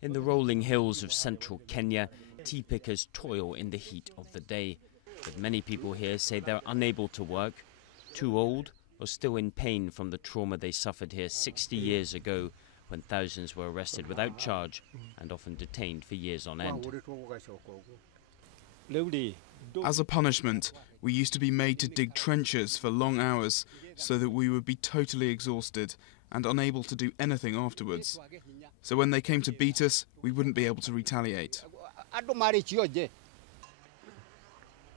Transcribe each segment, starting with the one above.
In the rolling hills of central Kenya, tea pickers toil in the heat of the day. But many people here say they're unable to work, too old, or still in pain from the trauma they suffered here 60 years ago, when thousands were arrested without charge and often detained for years on end. As a punishment, we used to be made to dig trenches for long hours so that we would be totally exhausted and unable to do anything afterwards. So when they came to beat us, we wouldn't be able to retaliate.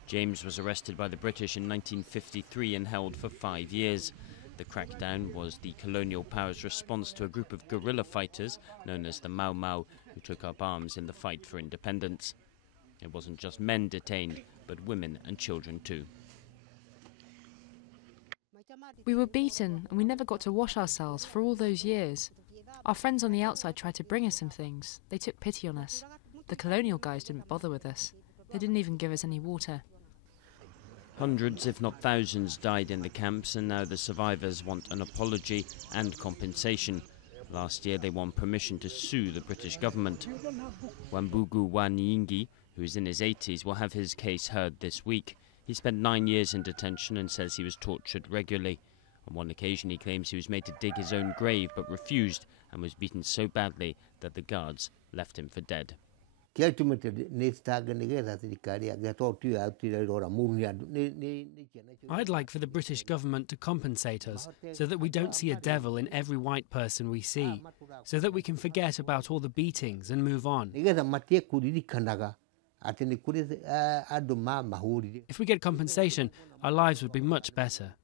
James was arrested by the British in 1953 and held for 5 years. The crackdown was the colonial power's response to a group of guerrilla fighters known as the Mau Mau, who took up arms in the fight for independence. It wasn't just men detained, but women and children too. We were beaten and we never got to wash ourselves for all those years. Our friends on the outside tried to bring us some things. They took pity on us. The colonial guys didn't bother with us. They didn't even give us any water. Hundreds, if not thousands, died in the camps, and now the survivors want an apology and compensation. Last year they won permission to sue the British government. Wambugu Wanyingi, who is in his 80s, will have his case heard this week. He spent 9 years in detention and says he was tortured regularly. On one occasion he claims he was made to dig his own grave but refused, and was beaten so badly that the guards left him for dead. I'd like for the British government to compensate us so that we don't see a devil in every white person we see, so that we can forget about all the beatings and move on. If we get compensation, our lives would be much better.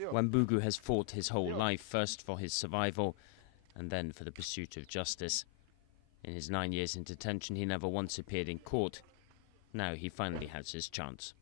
Wambugu has fought his whole life, first for his survival and then for the pursuit of justice. In his 9 years in detention, he never once appeared in court. Now he finally has his chance.